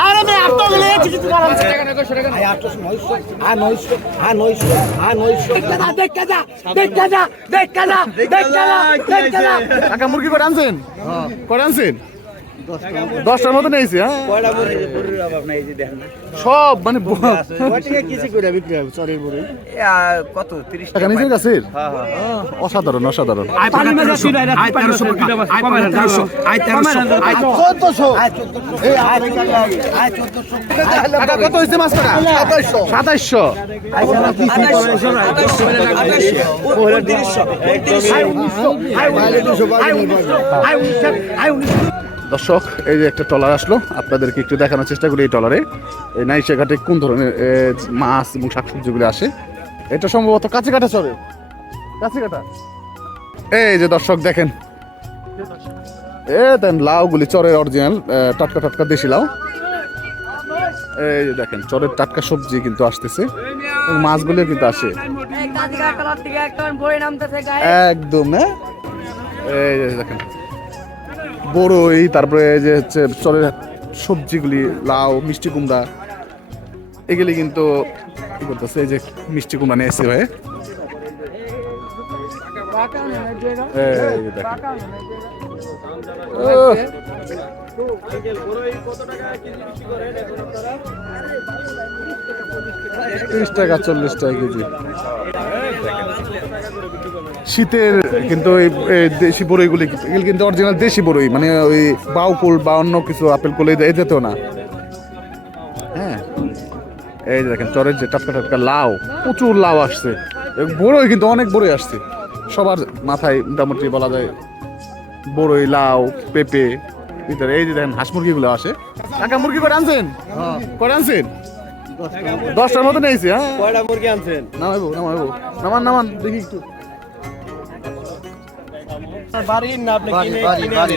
আরে মে আপনি গেলে কিছু কিছু করাম আয় 800 900 আয় 900 আয় 900 আয় 900 দেখ কাজা দেখ কাজা দেখ কাজা দেখ কাজা দেখ কাজা কাকা মুরগি করে আনছেন? করে আনছেন? দশটার মতো নিয়েছি হ্যাঁ। সব মানে কত? 30 টাকা নিজের কাছে হ্যাঁ হ্যাঁ অসাধারণ অসাধারণ। পানি মেজা সিরা আয় 1300 আয় 1300 আয় 1300 আয় 1400 আয় 1400 এই আয় 1400 আয় 1400 টাকা কত হয়েছে মাছ কাটা সাতাইশশো। দর্শক এই যে একটা ট্রলার আসলো আপনাদেরকে একটু দেখানোর চেষ্টা করি এই ট্রলারে। এই নাইশা ঘাটে কোন ধরনের মাছ এবং শাকসবজিগুলো আসে? এটা সম্ভবত কাছে কাটা চলে। কাছে কাটা। এই যে দর্শক দেখেন। এ দেন লাউগুলি চরের অরিজিনাল টাটকা টাটকা দেশি লাউ। এই যে দেখেন চরের টাটকা সবজি কিন্তু আসতেছে। এবং মাছগুলিও কিন্তু আসে। একদম হ্যাঁ? এই যে দেখেন। বড়ই তারপরে এই যে হচ্ছে চরের সবজিগুলি লাউ মিষ্টি কুমড়া এগুলি কিন্তু কি করতেছে এই যে মিষ্টি কুমড়া নিয়ে এসে হয়ে ওহ, তিরিশ টাকা চল্লিশ টাকা কেজি। শীতের কিন্তু এই দেশি বড়ইগুলি কিন্তু অরিজিনাল দেশি বড়ই মানে ওই বাউকুল বা অন্য কিছু আপেল কুল এই যেত না। হ্যাঁ এই যে দেখেন চরের যে টাটকা টাটকা লাউ প্রচুর লাউ আসছে। বড়ই কিন্তু অনেক বড়ই আসছে। সবার মাথায় মোটামুটি বলা যায় বড়ই লাউ পেঁপে ভিতরে এই যে দেখেন হাঁস মুরগিগুলো আসে। কাকা মুরগি করে আনছেন? করে আনছেন? দশটার মতো নিয়েছি হ্যাঁ। কয়টা মুরগি আনছেন? নামাইবো নামাইবো। নামান নামান দেখি একটু। না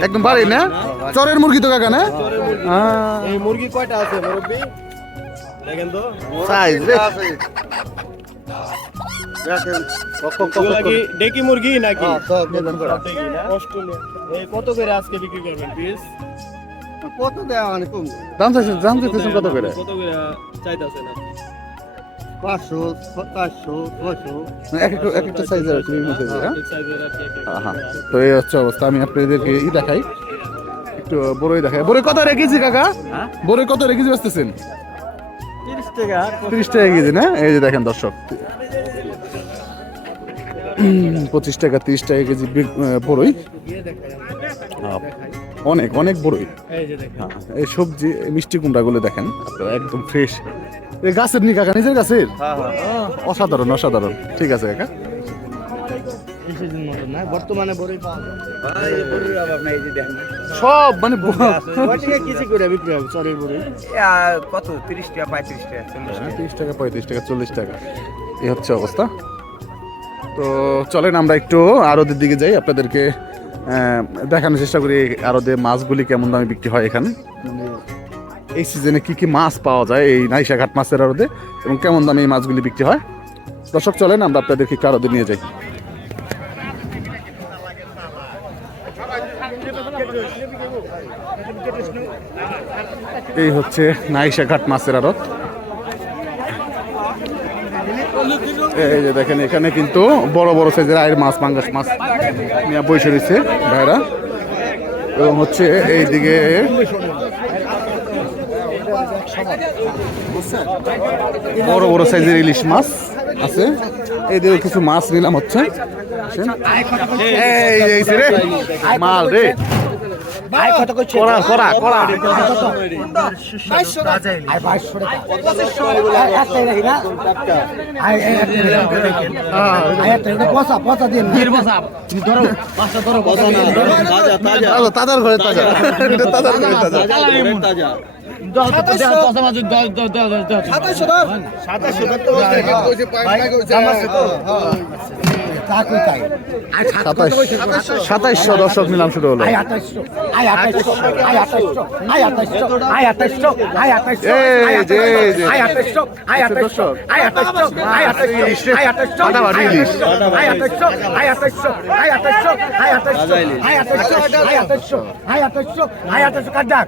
একদম বাড়ি না? চরের মুরগি তো কাকা না? হ্যাঁ। এই মুরগি কয়টা আছে মুরব্বি? দেখেন তো। সাইজ ডেকি মুরগি নাকি? এই কত করে আজকে বিক্রি করবেন পিস কত দেওয়া মানে কম। দাম চাইছেন দাম কত করে? কত করে চাইতাছেন আপনি? পাঁচশো পাঁচশো ছশো এক একটা এক একটা সাইজের আছে বিভিন্ন সাইজের হ্যাঁ? হ্যাঁ তো এই হচ্ছে অবস্থা। আমি আপনাদেরকে ই দেখাই। একটু বড়ই দেখাই। বড়ই কত রেখেছি কাকা? বড়ই কত রেখেছি বেচতেছেন? তিরিশ টাকা কেজি না? এই যে দেখেন দর্শক। পঁচিশ টাকা তিরিশ টাকা কেজি বড়ই। অনেক অনেক বড়ই। এই যে দেখেন। হ্যাঁ, এই সবজি মিষ্টি কুমড়াগুলো দেখেন আপনারা একদম ফ্রেশ এই গাছের নি কাকা নিজের গাছের? অসাধারণ অসাধারণ। ঠিক আছে কাকা। না বর্তমানে বড়ই পাওয়া যায়। গরুর অভাব নাই এই যে দেখেন। সব মানে কয়টা কেজি করে বিক্রি হবে চরের বড়ি কত? তিরিশ টাকা পঁয়ত্রিশ টাকা। তিরিশ টাকা পঁয়ত্রিশ টাকা চল্লিশ টাকা। এই হচ্ছে অবস্থা। তো চলেন আমরা একটু আরদের দিকে যাই আপনাদেরকে দেখানোর চেষ্টা করি আরদে মাছগুলি কেমন দামে বিক্রি হয় এখানে। মানে এই সিজনে কি কি মাছ পাওয়া যায়, এই নাইশা ঘাট মাছের আরদে এবং কেমন দামে এই মাছগুলি বিক্রি হয়। দর্শক, চলেন আমরা আপনাদেরকে একটু আরদে নিয়ে যাই। এই হচ্ছে নাইশা ঘাট মাছের আড়ত। এই যে দেখেন, এখানে কিন্তু বড় বড় সাইজের আয়ের মাছ, পাঙ্গাস মাছ নিয়ে বসে রয়েছে ভাইরা। এবং হচ্ছে এই দিকে বড় বড় সাইজের ইলিশ মাছ আছে। এই দিকে কিছু মাছ নিলাম হচ্ছে। এই রে, মাল রে। আয় কত করছে কড়া কড়া কড়া আয় 2200 টাকা একটা দেখি না আয় আয় একটা এটা পচা পচা দিন বীর পচা তুমি ধরো পাঁচটা ধরো পচা না তাজা। তাজা তাজা তাজার ঘরে তাজা। তাজার ঘরে তাজা তাজা। সাতাইশশো দর্শক নিলাম শুরু হলো আয় আটাইশো কাট ডাক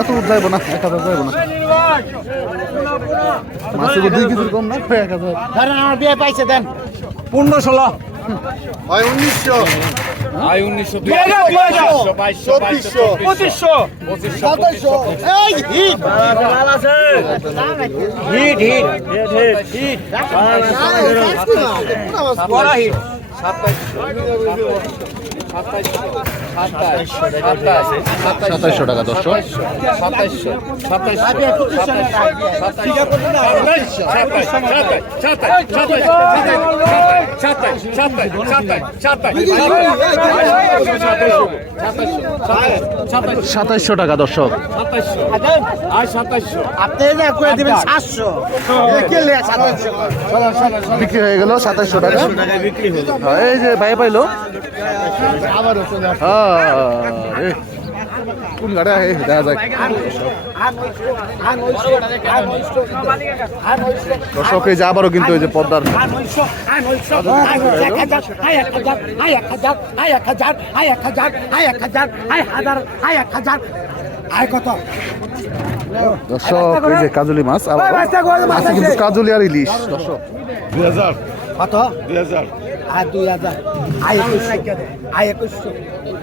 এত যাইব না এক হাজার যাইব না। মাছের দুই কেজির কম না এক হাজার। ধরেন আমার বিয়ে পাইছে দেন। পনেরো ষোলো। পঁচিশশো সাতাইশশো এই হিট। হিট হিট হিট বড় হিট। সাতাইশশো সাতাইশশো টাকা দর্শক। সাতাইশশো টাকা দর্শক। বিক্রি হয়ে গেল সাতাইশশো টাকা। হ্যাঁ, এই যে ভাই পাইলো। আবার হ্যাঁ এই, কোন গাড়ি আহে দেখা যাক দর্শক এই যে আবারও কিন্তু এই যে পদ্মার আয় কত দর্শক এই যে কাজলি মাছ আবার আছে কিন্তু কাজলি আর ইলিশ দর্শক। কত? আয় দুই হাজার। আয় একুশশো। আয় একুশশো।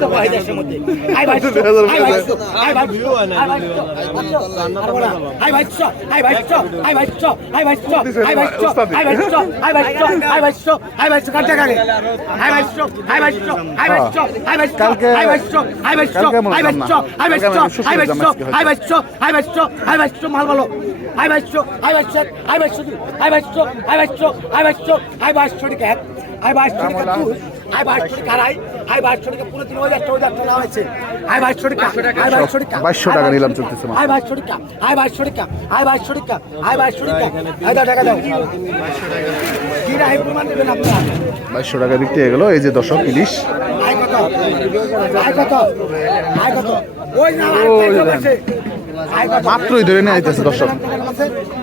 রাখতে হয় দেশের মধ্যে আই বাইশশো আই বাইশশো আই বাইশশো আই বাইশশো আই বাইশশো আই বাইশশো আই বাইশশো আই বাইশশো আই বাইশশো আই বাইশশো আই বাইশশো আই টাকা আই বাইশশো আই বাইশশো আই বাইশশো আই কালকে- আই বাইশশো আই বাইশশো কালকে মনে আই না। আই কালকে আমি শ্বশুর আই বাইশশো যাচ্ছি হয়তো। আই বাইশশো আই বাইশশো আই বাইশশো মাল বলো আই বাইশশো আই বাইশশো আই বাইশশো আই বাইশশো আই বাইশশো আই বাইশশো আই আই দুই আই বাইশশো টাকা আড়াই আই বাইশশো টাকা পুরো তিন হাজার চৌদ টাকা হয়েছে। আই বাইশশো টাকা আই বাইশশো টাকা বাইশশো টাকা নিলাম চলতেছে মাছ। আই বাইশশো টাকা আই বাইশশো টাকা আই বাইশশো টাকা আই বাইশশো টাকা আই দাও টাকা দাও। বাইশশো টাকা বিক্রি হয়ে গেল এই যে দর্শক ইলিশ। আয় কত? আয় কত? আয় কত? ওই না মাত্রই ধরে নিয়ে আইতেছে দর্শক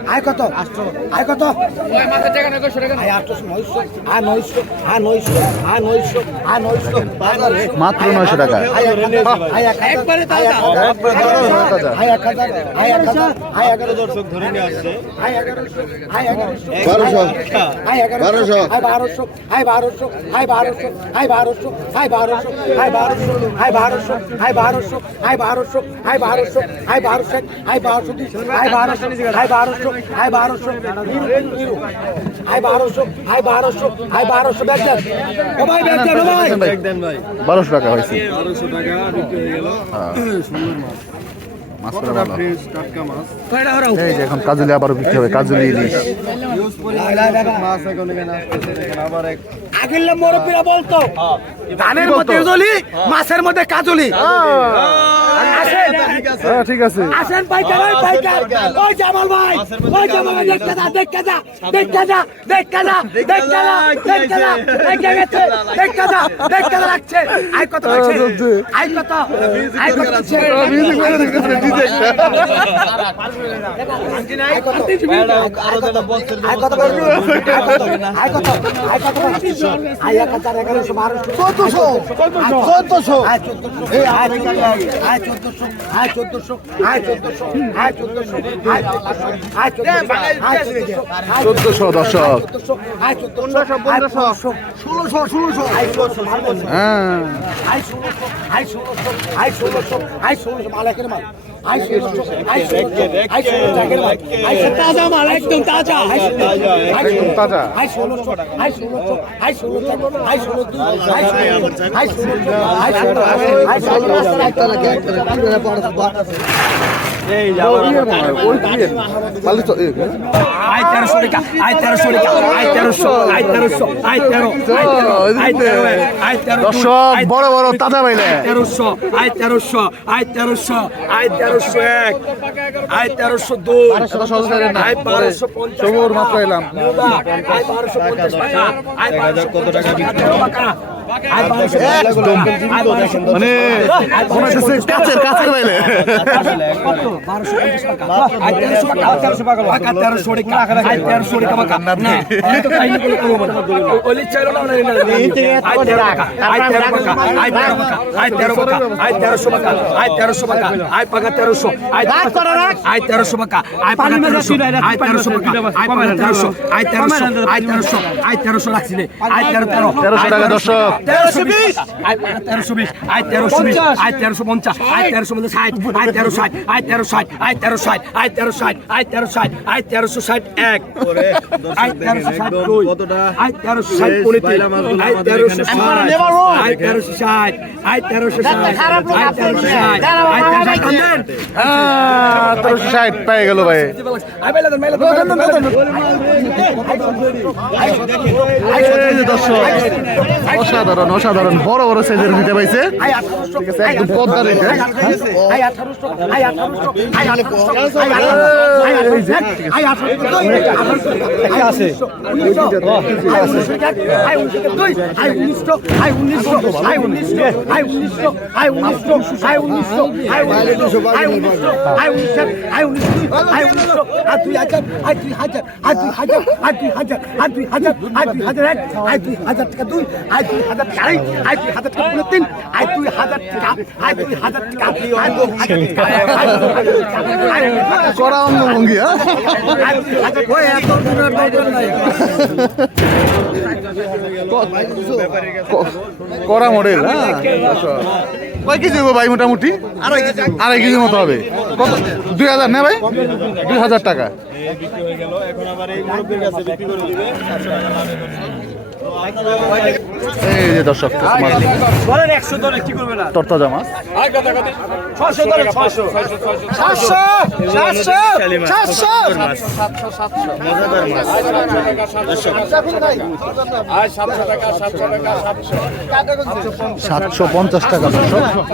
আয় কত আয় কত মাত্র নয়শো টাকা বারোশো বারোশো আয় বারোশো আয় বারোশো আয় বারোশো আয় বারোশো ব্যাগ দেন। ও ভাই ব্যাগ দেন ও ভাই। বারোশো টাকা হয়েছে। হ্যাঁ। মাছটা ভালো। এই যে এখন কাজলি আবারও বিক্রি হবে কাজলি ইলিশ। আগের মুরব্বীরা বলতো ধানের মধ্যে মাছের মধ্যে কাজলি। আসেন। ঠিক আছে আসেন পাইকার ওই পাইকার ওই জামাল ভাই ওই জামাল ভাই দেখতে যা দেখতে যা দেখতে গেছে দেখ যা দেখতে আই কত আই কত আই কত মিউজিক আই কত আই কত আই কত আই কত আই কত আই কত আই আই আই চোদ্দশো আয় চোদ্দশো আয় চোদ্দশো আয় চোদ্দশো আয় চোদ্দশো আয় চোদ্দশো দশক আয় চোদ্দশো পনেরোশো ষোলোশো ষোলোশো আয় ষোলোশো হ্যাঁ আয় ষোলোশো আয় ষোলোশো আয় ষোলোশো আয় ষোলোশো মাল তাজা মাল একদম তাজা একদম তাজা। আই ষোলোশো আই ষোলোশো আই ষোলোশো আই ষোলোশো আই ষোলোশো আই ষোলোশো আই ষোলোশো আই ষোলোশো দর্শক বড় বড় তাজা পাইলে তেরোশো আয় তেরোশো আয় তেরোশো আয় তেরোশো এক আয় তেরোশো দুই আয় বারোশো পঞ্চাশ। আয় বারোশো পঞ্চাশ টাকা আয় বারোশো কত টাকা একদম মানে কাছের কাছের বাইলে তেরোশো আয় তেরোশো বাঁকা আয় পাখা তেরোশো আয় তেরোশো দর্শক তেরোশো বিশ তেরোশো বিশ আই তেরোশো বিশ আই তেরোশো পঞ্চাশ আই তেরোশো পঞ্চাশ ষাট আই তেরো ষাট আই তেরো ষাট আই তেরো ষাট আই তেরো ষাট আই তেরো ষাট আই তেরোশো ষাট এক আই তেরোশো ষাট দুই আই তেরোশো ষাট পনেরো আই তেরোশো ষাট আই তেরোশো ষাট আই তেরোশো ষাট আই তেরোশো ষাট আই তেরোশো ষাট হ্যাঁ তেরোশো ষাট পেয়ে গেল ভাই দর্শক অসাধারণ অসাধারণ বড় বড় সাইজের নিতে পাইছে ঠিক আছে, একদম পদ্মা রেখে। দুই দুই হাজার দুই হাজার দুই হাজার হাজার হাজার দুই হাজার দুই হাজার টাকা দুই হাজার দুই হাজার তিন আর দুই হাজার টাকা টাকা আর দুই হাজার টাকা আর দুই হাজার টাকা আর দুই হাজার করা অঙ্গভঙ্গি হ্যাঁ? করা মডেল হ্যাঁ? কয় কেজি হবে ভাই মোটামুটি? আড়াই কেজি। আড়াই কেজি মতো হবে। কত? দুই হাজার না ভাই? দুই হাজার টাকা। বিক্রি হয়ে গেল এখন আবার এই মুরব্বীর কাছে বিক্রি করে দিবে। এই যে দর্শক মাছ বলেন একশো ধরে কি করবে না? তরতাজা মাছ। ছশো ধরে ছশো সাতশো সাতশো সাতশো মজাদার সাতশো পঞ্চাশ টাকা দর্শক।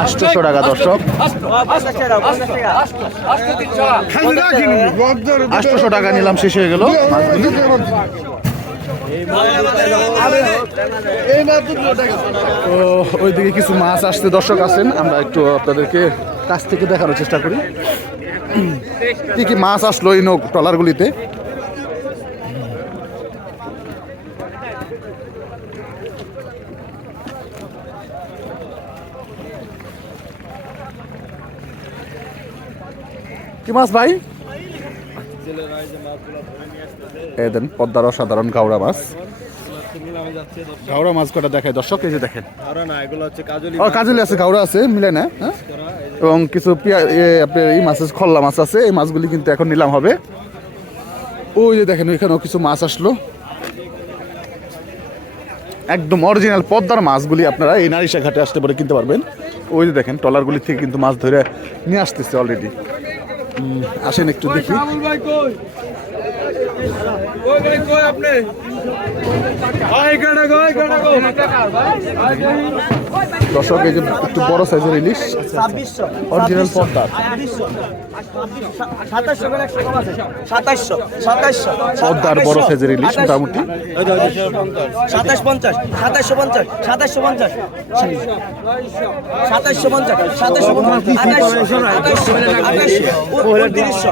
আটশোশো টাকা, দর্শক। আটশোশো টাকা নিলাম, শেষ হয়ে গেল। ওইদিকে কিছু মাছ আসতে দর্শক আছেন, আমরা একটু আপনাদেরকে কাছ থেকে দেখানোর চেষ্টা করি। কি কি মাছ আসলো এই নৌক ট্রলারগুলিতে? কি মাছ ভাই? এই দেন পদ্মার অসাধারণ গাওড়া মাছ। গাওড়া মাছ কটা দেখায়? দর্শক এই যে দেখেন। কাজলি আছে গাওড়া আছে মিলে না হ্যাঁ? এবং কিছু আপনার এই মাছ আছে, খল্লা মাছ আছে এই মাছগুলি কিন্তু এখন নিলাম হবে। ওই যে দেখেন ওইখানেও কিছু মাছ আসলো। একদম অরিজিনাল পদ্মার মাছগুলি আপনারা এই নারিশা ঘাটে আসতে পারে কিনতে পারবেন। ওই যে দেখেন ট্রলারগুলি থেকে কিন্তু মাছ ধরে নিয়ে আসতেছে অলরেডি আসেন একটু দেখি। দর্শক এই যে একটু বড় সাইজের ইলিশ অরিজিনাল পদ্মার পদ্মার বড় সাইজের ইলিশ মোটামুটি সাতাশ পঞ্চাশ সাতাশশো পঞ্চাশ সাতাশশো পঞ্চাশ সাতাশশো পঞ্চাশ সাতাশশো পঞ্চাশ উনত্রিশশো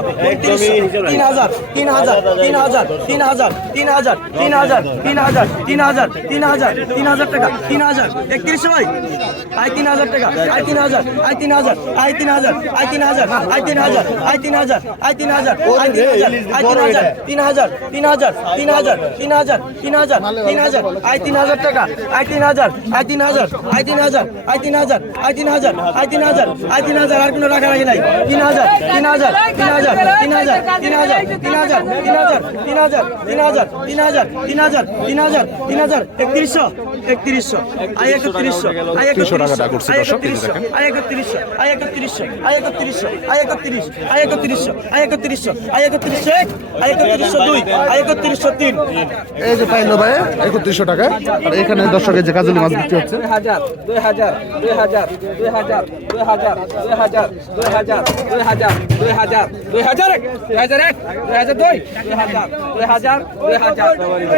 তিন হাজার তিন হাজার তিন হাজার তিন হাজার তিন হাজার তিন হাজার তিন হাজার তিন হাজার তিন হাজার তিন হাজার টাকা তিন হাজার একত্রিশশো ভাই আই তিন হাজার টাকা আই তিন হাজার আই তিন হাজার আই তিন হাজার আই তিন হাজার আই তিন হাজার আই তিন হাজার আই তিন হাজার আই তিন হাজার আই তিন হাজার তিন হাজার তিন হাজার তিন হাজার তিন হাজার তিন হাজার তিন হাজার আই তিন হাজার টাকা আই তিন হাজার আই তিন হাজার আই তিন হাজার আই তিন হাজার আই তিন হাজার আই তিন হাজার আই তিন হাজার আর কোনো রাখা রাখি নাই তিন হাজার তিন হাজার তিন হাজার তিন হাজার তিন হাজার তিন হাজার তিন হাজার তিন হাজার তিন হাজার তিন হাজার তিন হাজার তিন হাজার তিন হাজার একত্রিশশো একত্রিশশো আই একত্রিশশো আই করছে আই একত্রিশশো। আই একত্রিশশো আই একত্রিশশো আই একত্রিশশো আই একত্রিশ আই একত্রিশশো আই একত্রিশশো আই একত্রিশশো এক আই একত্রিশশো দুই আই একত্রিশশো তিন এই যে পাইলো ভাই একত্রিশশো টাকা আর এখানে দর্শকের যে কাজলি মাছ বিক্রি হচ্ছে হাজার দুই হাজার দুই হাজার দুই হাজার দুই হাজার দুই হাজার দুই হাজার দুই হাজার দুই হাজার দুই হাজার এক দুই হাজার এক দুই হাজার দুই দুই হাজার দুই হাজার দুই হাজার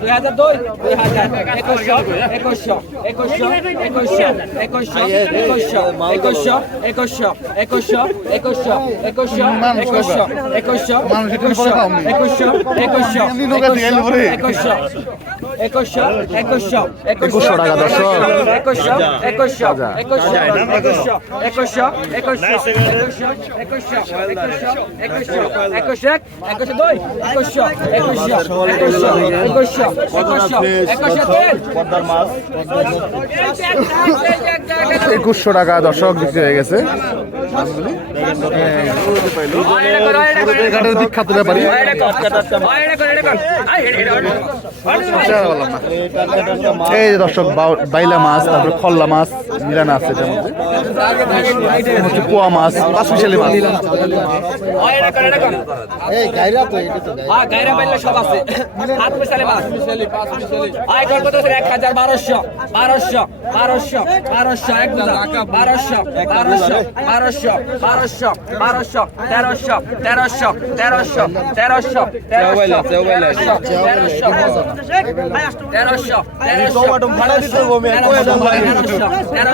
দুই হাজার দুই দুই হাজার একুশশো একুশশো একুশশো একুশশো একুশশো একুশশো একুশশো একুশশো একুশশো একুশশো একুশশো একুশশো একুশশো একুশশো একুশশো একুশশো একুশশো একুশশো একুশশো টাকা দর্শক। একুশশো একুশশো একুশশো একুশশো একুশশো একুশশো একুশশো একুশশো একুশশো একুশশো একুশশো একুশশো একুশশো একুশশো একুশশো একুশশো টাকা দর্শক বিক্রি হয়ে গেছে। ঘাটের বিখ্যাত ব্যাপারী এই দর্শক বাইলা মাছ তারপরে খল্লা মাছ। মিলানা আছে এটার মধ্যে হচ্ছে পোয়া মাছ পাঁচ মিশালি মাছ হ্যাঁ এক হাজার বারোশো বারোশো বারোশো বারোশো এক বারোশো বারোশো বারোশো বারোশো বারোশো তেরোশো তেরোশো তেরোশো তেরোশো তেরোশো তেরোশো তেরোশো তেরোশো তেরোশো তেরোশো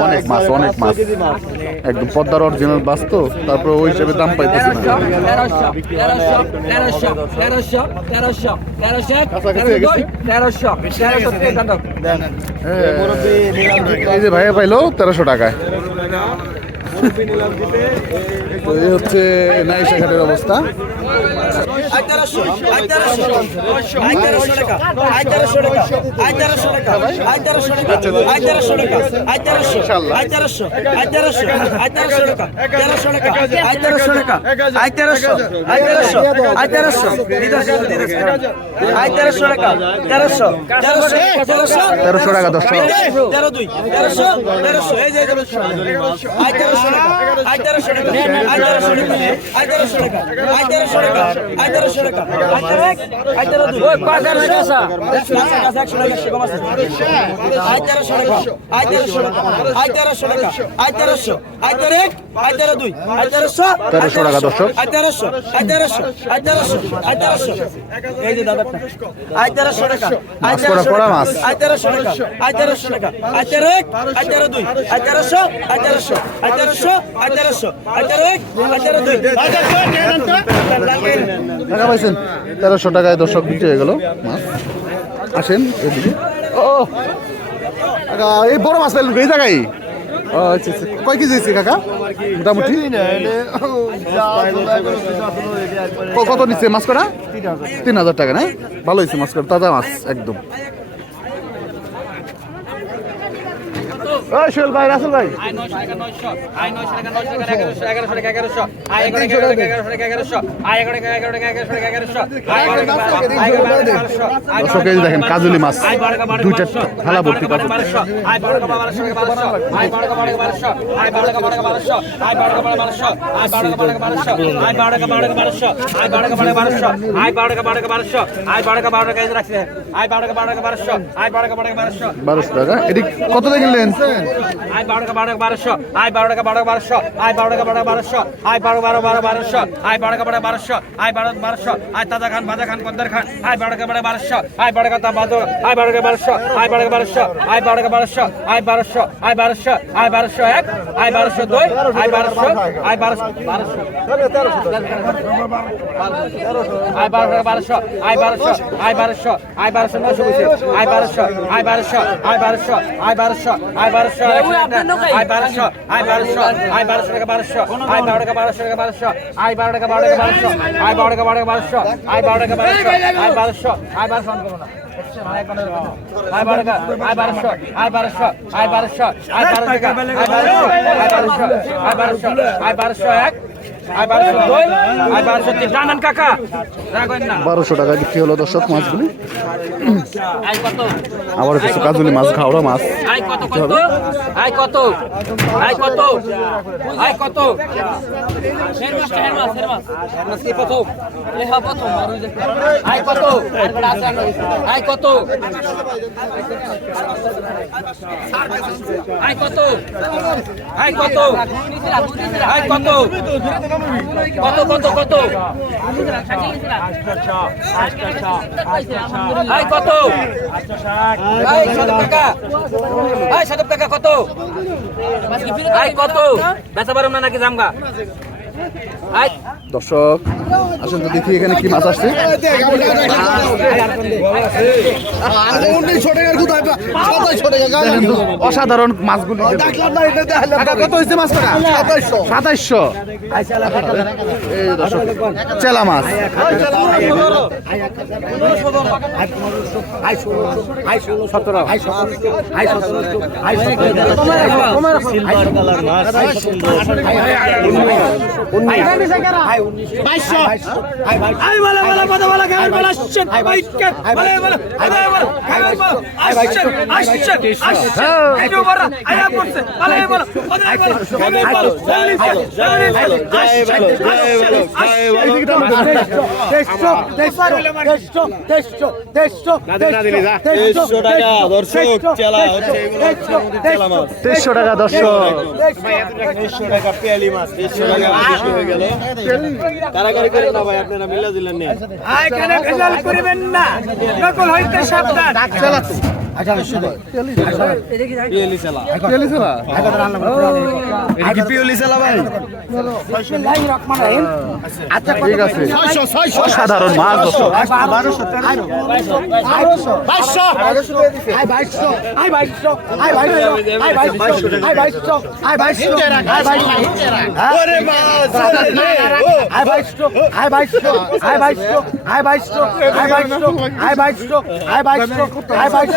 অনেক মাছ অনেক মাছ একদম পদ্মার অরিজিনাল বাস তো তারপর ওই হিসেবে দাম পাইতেছে তেরোশো তেরোশো তেরোশো ভাইয়া পাইলো তেরোশো টাকা টাকায় তো এই হচ্ছে নাইশাঘাটের অবস্থা। আইতারাশো আইতারাশো আইতারাশো টাকা আইতারাশো টাকা আইতারাশো টাকা আইতারাশো টাকা আইতারাশো টাকা আইতারাশো আইতারাশো আইতারাশো আইতারাশো টাকা তেরোশো টাকা আইতারাশো টাকা আইতারাশো আইতারাশো আইতারাশো আইতারাশো টাকা তেরোশো তেরোশো তেরোশো তেরোশো টাকা দশ টাকা তেরো দুই তেরোশো তেরোশো টাকা দর্শক এই যে দাদা আয় তেরোশো টাকা আয় তেরোশো টাকা আয় তেরোশো টাকা আয় তেরোশো টাকা আয় তেরো এক আয় তেরো দুই আয় তেরোশো আয় তেরোশো আয় তেরোশো আয় তেরোশো আয় টাকা পাইছেন তেরোশো টাকায় দর্শক বিক্রি হয়ে গেল মাছ। আসেন এদিকে। ও এই বড় মাছ পেলেন এই জায়গায়? আচ্ছা আচ্ছা। কয় কেজি কাকা? মোটামুটি। কত নিচ্ছে মাছ করা তিন হাজার টাকা, না? ভালো হয়েছে মাছ করা তাজা মাছ, একদম। ওই সোহেল ভাই রাসেল ভাই আই টাকা আই টাকা টাকা টাকা আই টাকা টাকা আই টাকা টাকা টাকা আই টাকা টাকা দেখেন কাজুলি মাছ দুইটা থালা ভর্তি বারোশো আই টাকা বারোশো টাকা বারোশো আই বারো টাকা বারো টাকা বারোশো আই বারো টাকা বারো টাকা বারোশো আই বারো টাকা বারো বারোশো আই বারো টাকা বারো টাকা বারোশো আই বারো টাকা বারো টাকা বারোশো আই বারো টাকা বারো বারোশো আই বারো টাকা বারো টাকা বারোশো আই বারো টাকা বারো টাকা এই যে রাখছে আই বারো টাকা বারো টাকা বারোশো আই বারো টাকা বারো টাকা বারোশো বারোশো টাকা এটি কত দিয়ে কিনলেন আই বারো টাকা বারো টাকা বারোশো আই বারো টাকা বারো বারোশো আই বারো টাকা বারো বারোশো আই বারো বারো বারো বারোশো আই বারো টাকা বারো বারোশো আই বারো বারোশো আই তাজা খান বাজা খান কদ্দার খান আই বারো টাকা বারো বারোশো আই বারো টাকা বাদর আই বারো টাকা বারোশো আই বারো টাকা বারোশো আই বারো টাকা বারোশো আই বারোশো আই বারোশো আই বারোশো এক আই বারোশো দুই আই বারোশো আই বারোশো বারোশো আই বারো টাকা বারোশো আই বারোশো আই বারোশো আই বারোশো নশো বুঝে আই বারোশো আই বারোশো আই বারোশো আই বারোশো আই বারোশো আই বারোশো আই বারোশো আই বারোশো টাকা বারোশো আই বারো টাকা বারোশো টাকা বারোশো আই বারো টাকা বারো টাকা বারোশো আই বারো টাকা বারো টাকা বারোশো আই বারো টাকা বারোশো আই বারোশো আই বারোশো না আই বারোশো আই বারোশো আই বারোশো আই বারো টাকা আই বারোশো আই বারোশো আই বারোশো আই বারোশো এক বারোশো টাকা বিক্রি হলো দর্শক মাছগুলি। আবার কিছু কাজুলি মাছ, ঘাওড়া মাছ। কত কত কত কত কত। কত কত কত? আই কত? আই সাদব কাকা। আই সাদব কাকা, কত? আই কত? বেচা পারম না নাকি জামগা? আই দর্শক আসুন তো দেখি এখানে কি মাছ আসছে অসাধারণ মাছগুলো সাতাইশো চেলা মাছ সতেরো দেড়শো টাকা দর্শক দেড়শো টাকা পেয়ালি মাছ দেড়শো টাকা হয়ে গেল কারাগারি করে না ভাই আপনারা মিলা দিলেন না এখানে ভেজাল করিবেন না। নকল হইতে সাবধান। সাধারণ মাছ আই বাইশ আই বাইশ আই বাইশ আই বাইশ আই বাইশ আই বাইশ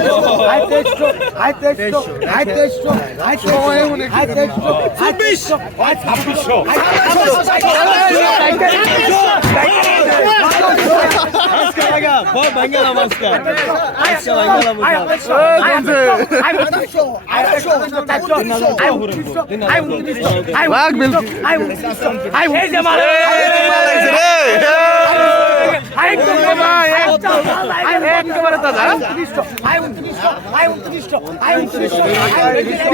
আই উনত্রিশ আই উনত্রিশ আয় উনত্রিশশো আয় উনত্রিশশো আয় উনত্রিশশো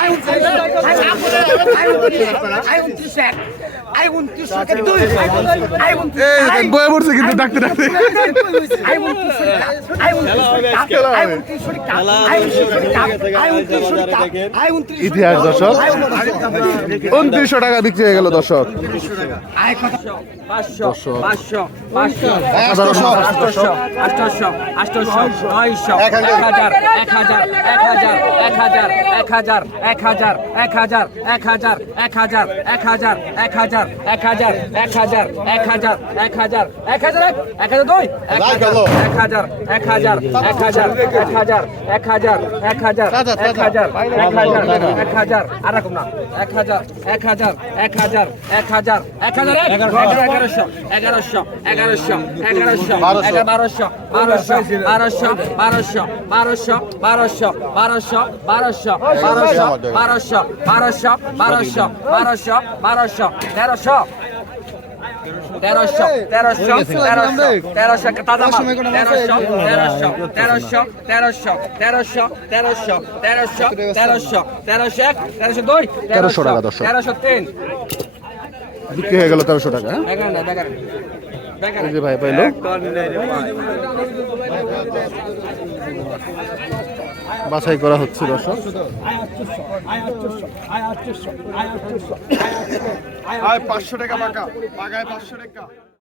আয় উনত্রিশশো আয় উনত্রিশশো আয় উনত্রিশশো বয়ে পড়ছে কিন্তু ডাকতে ডাকতে ইতিহাস দর্শক উনত্রিশশো টাকা বিক্রি হয়ে গেল দর্শক এক হাজার এক হাজার এক হাজার এক হাজার এক হাজার এক হাজার এক হাজার এক হাজার এক হাজার এক হাজার এক হাজার এক হাজার এক হাজার এক হাজার এক হাজার এক এক এক দুই এক হাজার এক হাজার এক হাজার এক হাজার এক হাজার এক হাজার এক হাজার এক হাজার এক হাজার এক হাজার আর রাখুন না এক হাজার এক হাজার এক হাজার এক হাজার এক হাজার এক এগারোশো এগারোশো এগারোশো এগারোশো এগারো বারোশো বারোশো বারোশো বারোশো বারোশো বারোশো বারোশো বারোশো বারোশো বারোশো বারোশো বারোশো বারোশো বারোশো তেরোশো তেরোশো তেরোশো তেরোশো তেরোশো তাজা মাল তেরোশো তেরোশো তেরোশো তেরোশো তেরোশো তেরোশো তেরোশো তেরোশো এক তেরোশো দুই তেরোশো টাকা। তেরোশো তিন বিক্রি হয়ে গেল তেরোশো টাকা হ্যাঁ? দেখেন দেখেন যে ভাই পাইলো। বাছাই করা হচ্ছে দর্শক। পাঁচশো টাকা পাকা পাকায় পাঁচশো টাকা।